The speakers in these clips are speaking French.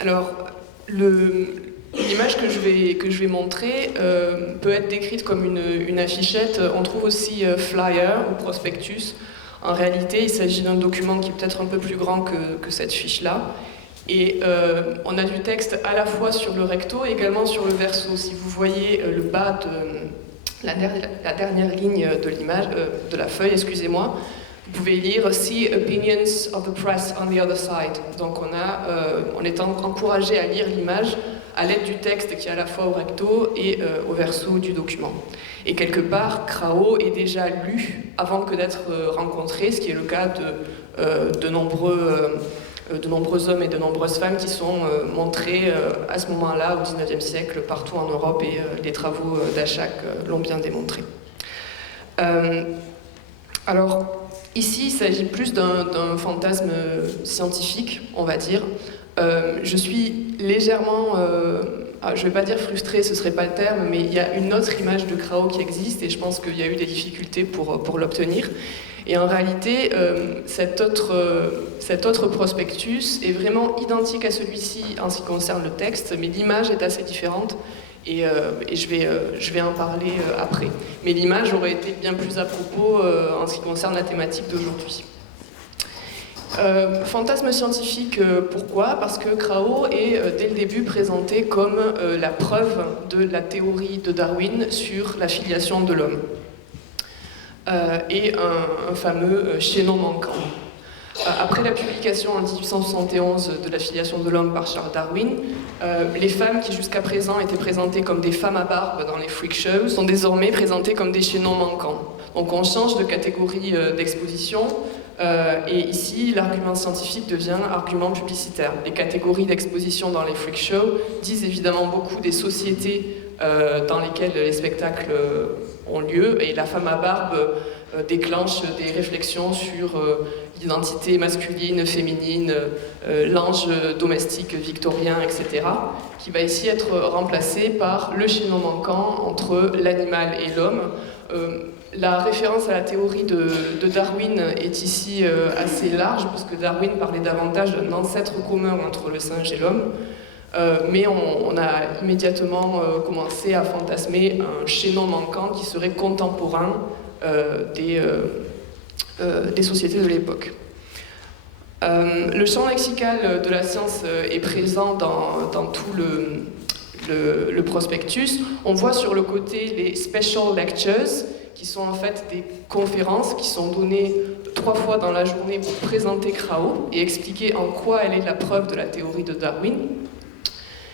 Alors, l'image que je vais montrer peut être décrite comme une affichette. On trouve aussi flyer ou prospectus. En réalité, il s'agit d'un document qui est peut-être un peu plus grand que cette fiche-là. Et on a du texte à la fois sur le recto et également sur le verso. Si vous voyez le bas de la dernière ligne de l'image, de la feuille, excusez-moi, vous pouvez lire See opinions of the press on the other side. Donc on est encouragé à lire l'image à l'aide du texte qui est à la fois au recto et au verso du document. Et quelque part, Krao est déjà lu avant que d'être rencontré, ce qui est le cas de nombreux hommes et de nombreuses femmes qui sont montrés à ce moment-là, au XIXe siècle, partout en Europe, et les travaux d'Achak l'ont bien démontré. Alors, ici, il s'agit plus d'un fantasme scientifique, on va dire. Je suis légèrement, je ne vais pas dire frustrée, ce ne serait pas le terme, mais il y a une autre image de Krao qui existe, et je pense qu'il y a eu des difficultés pour l'obtenir. Et en réalité, cet autre prospectus est vraiment identique à celui-ci en ce qui concerne le texte, mais l'image est assez différente, et je vais en parler après. Mais l'image aurait été bien plus à propos en ce qui concerne la thématique d'aujourd'hui. Fantasme scientifique, pourquoi ? Parce que Krao est dès le début présenté comme la preuve de la théorie de Darwin sur la filiation de l'homme. Et un fameux chaînon manquant. Après la publication en 1871 de la filiation de l'homme par Charles Darwin, les femmes qui jusqu'à présent étaient présentées comme des femmes à barbe dans les freak shows sont désormais présentées comme des chaînons manquants. Donc on change de catégorie d'exposition, et ici l'argument scientifique devient argument publicitaire. Les catégories d'exposition dans les freak shows disent évidemment beaucoup des sociétés dans lesquelles les spectacles ont lieu, et la femme à barbe déclenche des réflexions sur l'identité masculine, féminine, l'ange domestique victorien, etc., qui va ici être remplacé par le chaînon manquant entre l'animal et l'homme. La référence à la théorie de Darwin est ici assez large, puisque Darwin parlait davantage d'un ancêtre commun entre le singe et l'homme. Mais on a immédiatement commencé à fantasmer un chaînon manquant qui serait contemporain des sociétés de l'époque. Le champ lexical de la science est présent dans tout le prospectus. On voit sur le côté les special lectures, qui sont en fait des conférences qui sont données 3 fois dans la journée pour présenter Krao et expliquer en quoi elle est la preuve de la théorie de Darwin.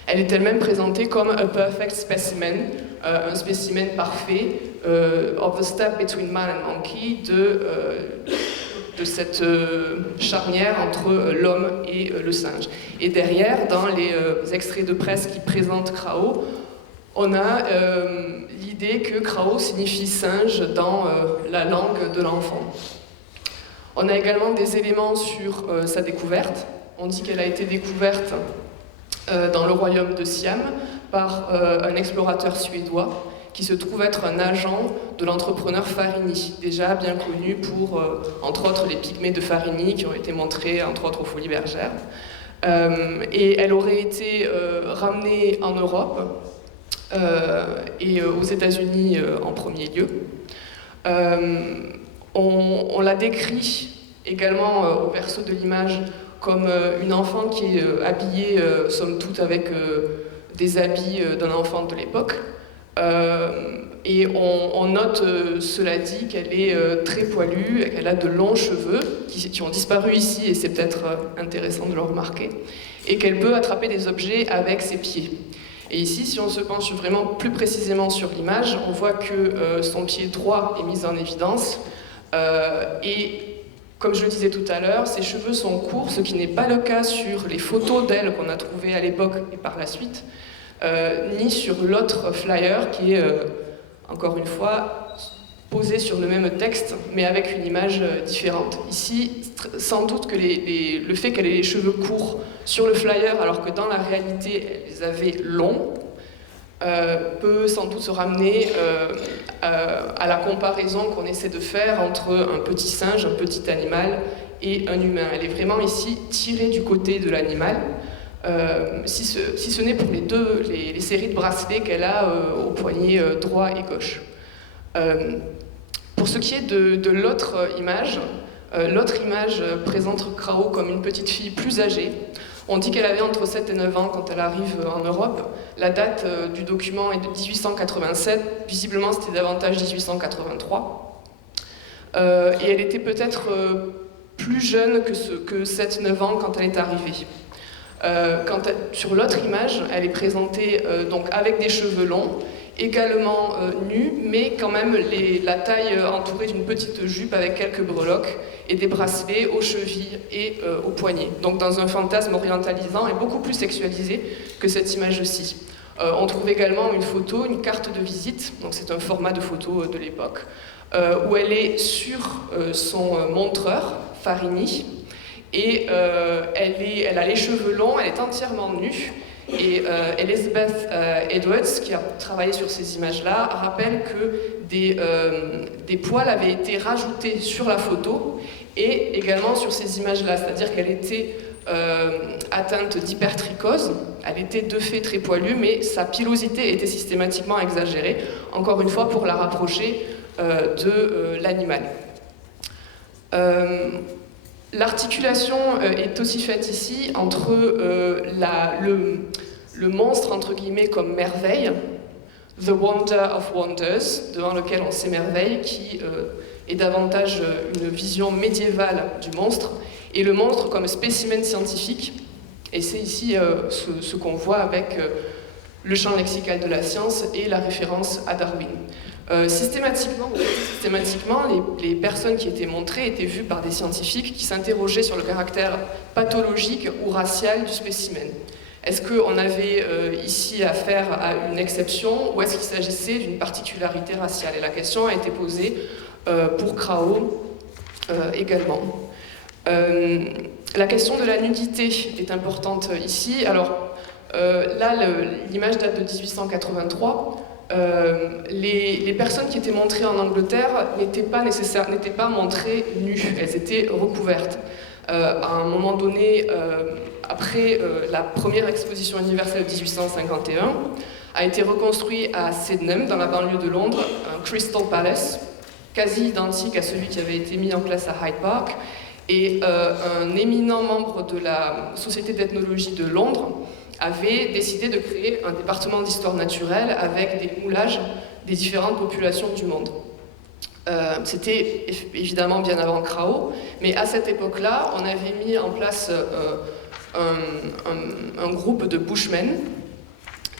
Elle est elle-même présentée comme a perfect specimen, un spécimen parfait of the step between man and monkey, de cette charnière entre l'homme et le singe. Et derrière, dans les extraits de presse qui présentent Krao, on a l'idée que Krao signifie singe dans la langue de l'enfant. On a également des éléments sur sa découverte. On dit qu'elle a été découverte dans le royaume de Siam par un explorateur suédois qui se trouve être un agent de l'entrepreneur Farini, déjà bien connu pour, entre autres, les pygmées de Farini qui ont été montrés, entre autres, aux Folies Bergères. Et elle aurait été ramenée en Europe et aux États-Unis en premier lieu. On la décrit également au verso de l'image comme une enfant qui est habillée, somme toute, avec des habits d'un enfant de l'époque. Et on note, cela dit, qu'elle est très poilue, qu'elle a de longs cheveux qui ont disparu ici, et c'est peut-être intéressant de le remarquer, et qu'elle peut attraper des objets avec ses pieds. Et ici, si on se penche vraiment plus précisément sur l'image, on voit que son pied droit est mis en évidence, et comme je le disais tout à l'heure, ses cheveux sont courts, ce qui n'est pas le cas sur les photos d'elle qu'on a trouvées à l'époque et par la suite, ni sur l'autre flyer qui est, encore une fois, posé sur le même texte, mais avec une image différente. Ici, sans doute que le fait qu'elle ait les cheveux courts sur le flyer, alors que dans la réalité, elle les avait longs, peut sans doute se ramener à la comparaison qu'on essaie de faire entre un petit singe, un petit animal et un humain. Elle est vraiment ici tirée du côté de l'animal, si ce n'est pour les séries de bracelets qu'elle a au poignet droit et gauche. Pour ce qui est de l'autre image présente Krauss comme une petite fille plus âgée. On dit qu'elle avait entre 7 et 9 ans quand elle arrive en Europe. La date du document est de 1887, visiblement c'était davantage 1883. Et elle était peut-être plus jeune que 7-9 ans quand elle est arrivée. Sur l'autre image, elle est présentée donc avec des cheveux longs, également nue, mais quand même la taille entourée d'une petite jupe avec quelques breloques et des bracelets aux chevilles et aux poignets. Donc dans un fantasme orientalisant et beaucoup plus sexualisé que cette image-ci. On trouve également une photo, une carte de visite, donc c'est un format de photo de l'époque, où elle est sur son montreur, Farini, et elle a les cheveux longs, elle est entièrement nue. Et Elizabeth Edwards, qui a travaillé sur ces images-là, rappelle que des poils avaient été rajoutés sur la photo et également sur ces images-là, c'est-à-dire qu'elle était atteinte d'hypertrichose, elle était de fait très poilue, mais sa pilosité était systématiquement exagérée, encore une fois pour la rapprocher de l'animal. L'articulation est aussi faite ici entre le monstre, entre guillemets, comme merveille, The Wonder of Wonders, devant lequel on s'émerveille, qui est davantage une vision médiévale du monstre, et le monstre comme spécimen scientifique, et c'est ici ce qu'on voit avec le champ lexical de la science et la référence à Darwin. Systématiquement, les personnes qui étaient montrées étaient vues par des scientifiques qui s'interrogeaient sur le caractère pathologique ou racial du spécimen. Est-ce qu'on avait ici affaire à une exception ou est-ce qu'il s'agissait d'une particularité raciale? Et la question a été posée pour Krauss également. La question de la nudité est importante ici. Alors là, l'image date de 1883. Les personnes qui étaient montrées en Angleterre n'étaient pas montrées nues, elles étaient recouvertes. À un moment donné, après la première exposition universelle de 1851, a été reconstruit à Sydenham, dans la banlieue de Londres, un Crystal Palace, quasi identique à celui qui avait été mis en place à Hyde Park, et un éminent membre de la Société d'ethnologie de Londres avait décidé de créer un département d'histoire naturelle avec des moulages des différentes populations du monde. C'était évidemment bien avant Krauss, mais à cette époque-là, on avait mis en place un groupe de Bushmen,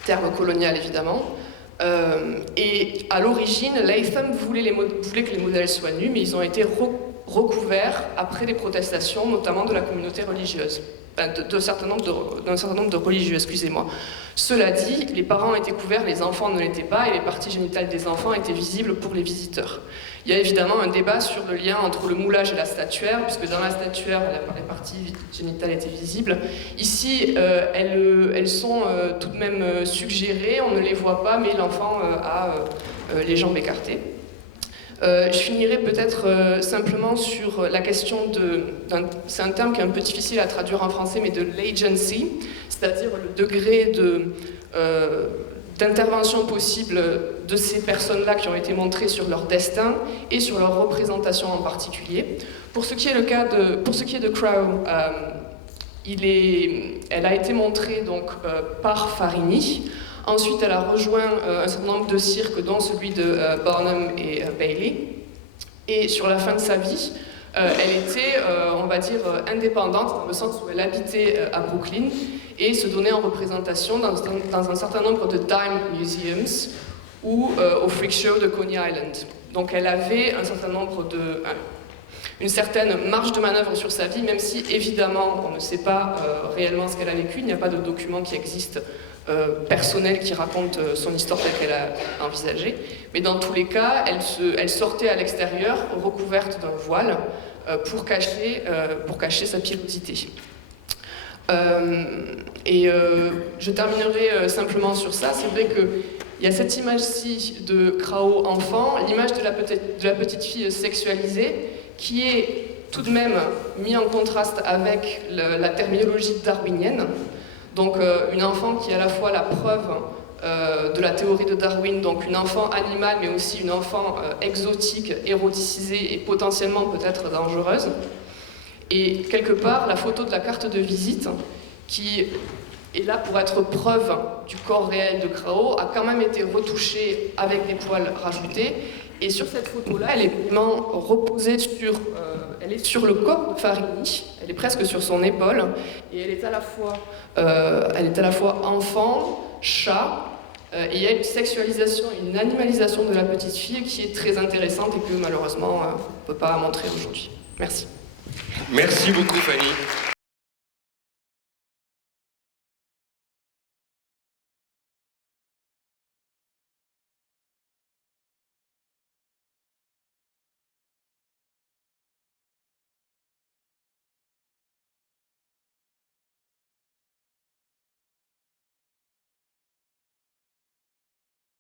terme colonial évidemment, et à l'origine, Latham voulait que les modèles soient nus, mais ils ont été recouverts après des protestations, notamment de la communauté religieuse. D'un certain nombre de religieux, excusez-moi. Cela dit, les parents étaient couverts, les enfants ne l'étaient pas, et les parties génitales des enfants étaient visibles pour les visiteurs. Il y a évidemment un débat sur le lien entre le moulage et la statuaire, puisque dans la statuaire, les parties génitales étaient visibles. Ici, elles sont tout de même suggérées, on ne les voit pas, mais l'enfant a les jambes écartées. Je finirai peut-être simplement sur la question c'est un terme qui est un peu difficile à traduire en français, mais de l'agency, c'est-à-dire le degré d'intervention possible de ces personnes-là qui ont été montrées sur leur destin et sur leur représentation en particulier. Pour ce qui est de Krauss, elle a été montrée donc, par Farini. Ensuite, elle a rejoint un certain nombre de cirques, dont celui de Barnum et Bailey. Et sur la fin de sa vie, elle était, on va dire, indépendante, dans le sens où elle habitait à Brooklyn et se donnait en représentation dans un certain nombre de dime museums ou au Freak Show de Coney Island. Donc elle avait une certaine marge de manœuvre sur sa vie, même si évidemment on ne sait pas réellement ce qu'elle a vécu, il n'y a pas de document qui existe personnel qui raconte son histoire telle qu'elle a envisagée. Mais dans tous les cas, elle sortait à l'extérieur, recouverte d'un voile, pour cacher sa pilosité. Je terminerai simplement sur ça. C'est vrai qu'il y a cette image-ci de Krauss enfant, l'image de la petite fille sexualisée, qui est tout de même mise en contraste avec la terminologie darwinienne. Donc une enfant qui est à la fois la preuve de la théorie de Darwin, donc une enfant animale mais aussi une enfant exotique, éroticisée et potentiellement peut-être dangereuse. Et quelque part, la photo de la carte de visite, qui est là pour être preuve du corps réel de Krao, a quand même été retouchée avec des poils rajoutés. Et sur cette photo-là, elle est vraiment reposée sur, elle est sur le corps de Farini, elle est presque sur son épaule, et elle est à la fois enfant, chat, et il y a une sexualisation, une animalisation de la petite fille qui est très intéressante et que malheureusement on ne peut pas montrer aujourd'hui. Merci. Merci beaucoup Fanny.